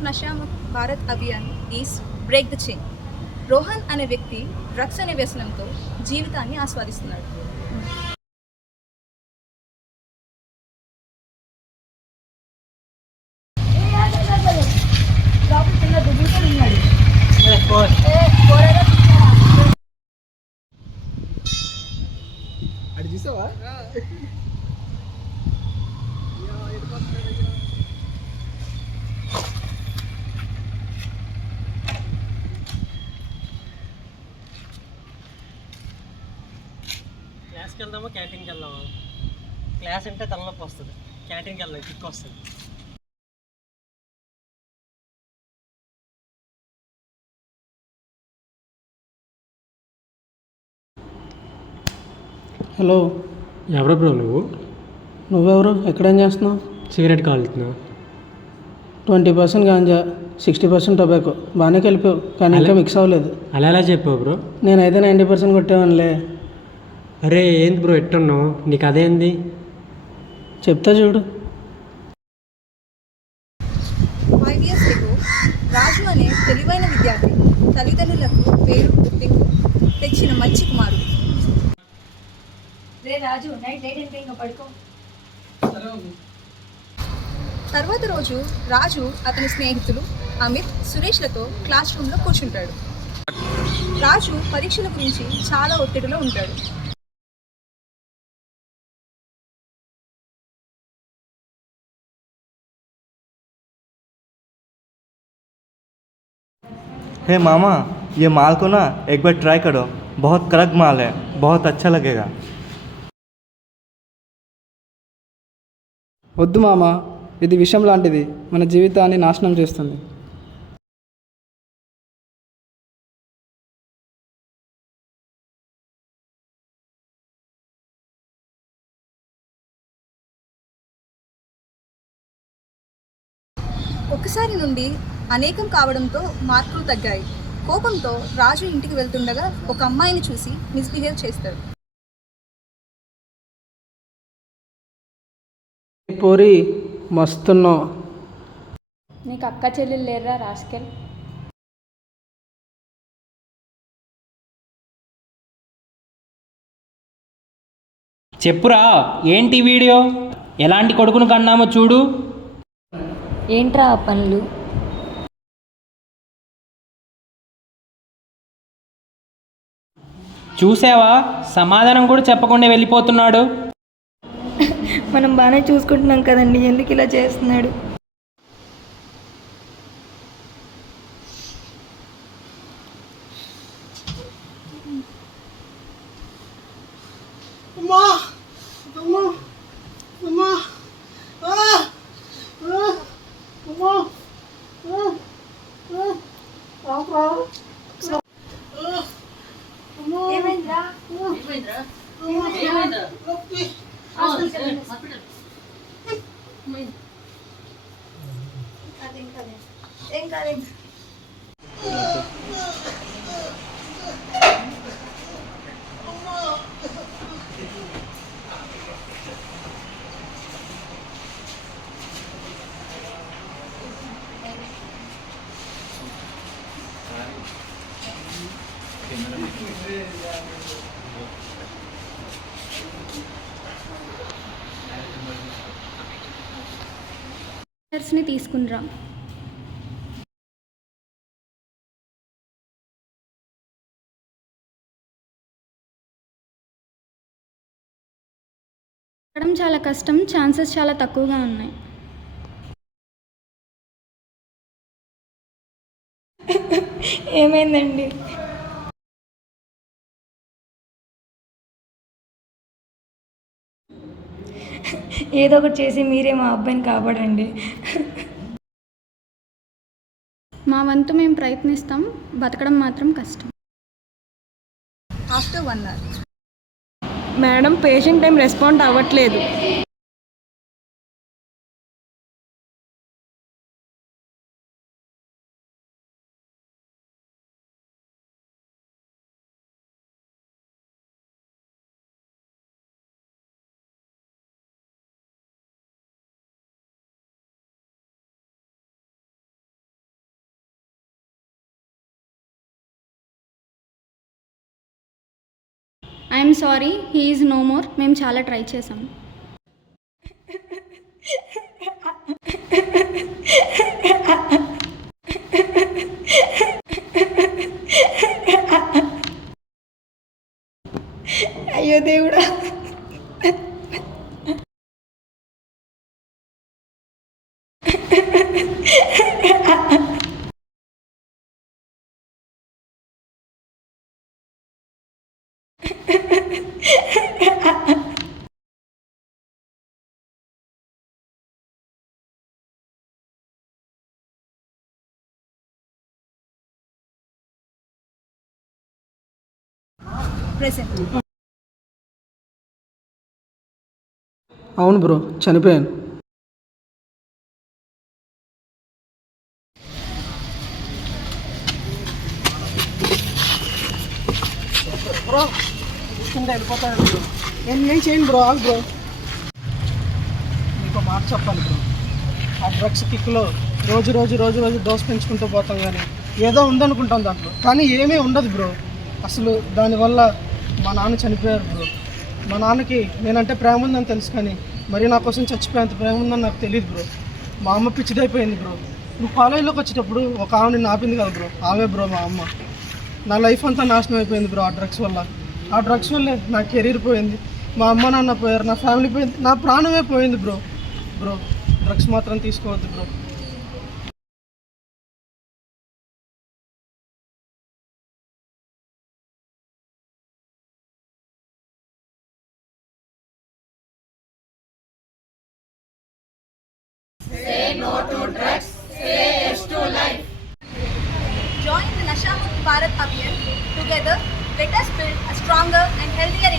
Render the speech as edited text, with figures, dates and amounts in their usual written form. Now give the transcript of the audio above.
of Nasha Bharat Abhiyan is Break the Chain. Rohan అనే వ్యక్తి drugs అనే వ్యసనంతో జీవితాన్ని ఆస్వాదిస్తున్నాడు. అది చూసావా? క్లాస్కి వెళ్దామా క్యాంటీన్కి వెళ్దామా? క్లాస్ అంటే తలనొప్పి వస్తుంది, క్యాంటీన్కి వెళ్దాం కిక్ వస్తుంది. హలో, ఎవరు బ్రో నువ్వు? నువ్వెవరు? ఎక్కడేం చేస్తున్నావు? సిగరెట్ కాలుతున్నావు. 20% గాంజా, 60% టొబాకో. బాగానే కలిపావు, కానీ ఇంకా మిక్స్ అవ్వలేదు. అలా ఎలా చెప్పావు బ్రో? నేనైతే 90% కొట్టేవానులే. అరే ఏంది బ్రో ఎట్టున్నావు? నీకు అదేంది? చెప్తా చూడు. 5 years ago, రాజు అనే తెలివైన విద్యార్థి తల్లిదండ్రులకు పేరు గుర్తింపు తెచ్చిన మంచి కుమారుడు. రాజు నైట్ లేట్ అంటే ఇంకా పడుకో. తర్వాత రోజు రాజు అతని స్నేహితులు అమిత్, సురేష్లతో క్లాస్ రూమ్లో కూర్చుంటాడు. రాజు పరీక్షల గురించి చాలా ఒత్తిడిలో ఉంటాడు. हे मामा, ये माल को ना एक बार ट्राई करो, बहुत कड़क माल है, बहुत अच्छा लगेगा. వద్దు మామ, ఇది విషం లాంటిది, మన జీవితాన్ని నాశనం చేస్తుంది. ఒకసారి నుండి అనేకం కావడంతో మార్కులు తగ్గాయి. కోపంతో రాజు ఇంటికి వెళ్తుండగా ఒక అమ్మాయిని చూసి మిస్బిహేవ్ చేస్తాడు. పోరి మస్తున్నావు. నీకు అక్క చెల్లెలు లేరా రాస్కెల్? చెప్పురా, ఏంటి వీడియో? ఎలాంటి కొడుకును కన్నామో చూడు. ఏంట్రా ఆ పనులు? చూసావా, సమాధానం కూడా చెప్పకుండా వెళ్ళిపోతున్నాడు. మనం బాగానే చూసుకుంటున్నాం కదండి, ఎందుకు ఇలా చేస్తున్నాడు? ఏం కాదు. ని తీసుకునిరా. చాలా కష్టం, ఛాన్సెస్ చాలా తక్కువగా ఉన్నాయి. ఏమైందండి? ఏదో ఒకటి చేసి మీరే మా అబ్బాయిని కాపాడండి. మా వంతు మేము ప్రయత్నిస్తాం, బతకడం మాత్రం కష్టం. ఆఫ్టర్ 1 hour, మేడం, పేషెంట్ ఏం రెస్పాండ్ అవ్వట్లేదు. I'm sorry, he is no more. మేము చాలా ట్రై చేసాం. అయ్యో దేవుడా. ప్రెసెంట్. అవును బ్రో, చనిపోయాను. బ్రో చూసుకుంటే వెళ్ళిపోతాను బ్రో. నేను ఏం చేయను బ్రో, ఆగు బ్రో. మీకు మాట చెప్పాలి బ్రో. ఆ డ్రగ్స్ కిక్లో రోజు రోజు రోజు రోజు డోస్ పెంచుకుంటూ పోతాం, కానీ ఏదో ఉందనుకుంటాం దాంట్లో, కానీ ఏమీ ఉండదు బ్రో. అసలు దానివల్ల మా నాన్న చనిపోయారు బ్రో. మా నాన్నకి నేనంటే ప్రేమ ఉందని తెలుసు, కానీ మరి నా కోసం చచ్చిపోయేంత ప్రేమ ఉందని నాకు తెలియదు బ్రో. మా అమ్మ పిచ్చిదైపోయింది బ్రో. నువ్వు కాలేజీలోకి వచ్చేటప్పుడు ఒక ఆమె నిన్ను ఆపింది కదా బ్రో, ఆమె బ్రో మా అమ్మ. నా లైఫ్ అంతా నాశనం అయిపోయింది బ్రో ఆ డ్రగ్స్ వల్ల. ఆ డ్రగ్స్ వల్లే నా కెరీర్ పోయింది, మా అమ్మ నాన్న పోయారు, నా ఫ్యామిలీ పోయింది, నా ప్రాణమే పోయింది బ్రో. బ్రో డ్రగ్స్ మాత్రం తీసుకోవద్దు bro. Join the Nasha Mukt Bharat Abhiyan. Together, let us build a stronger and healthier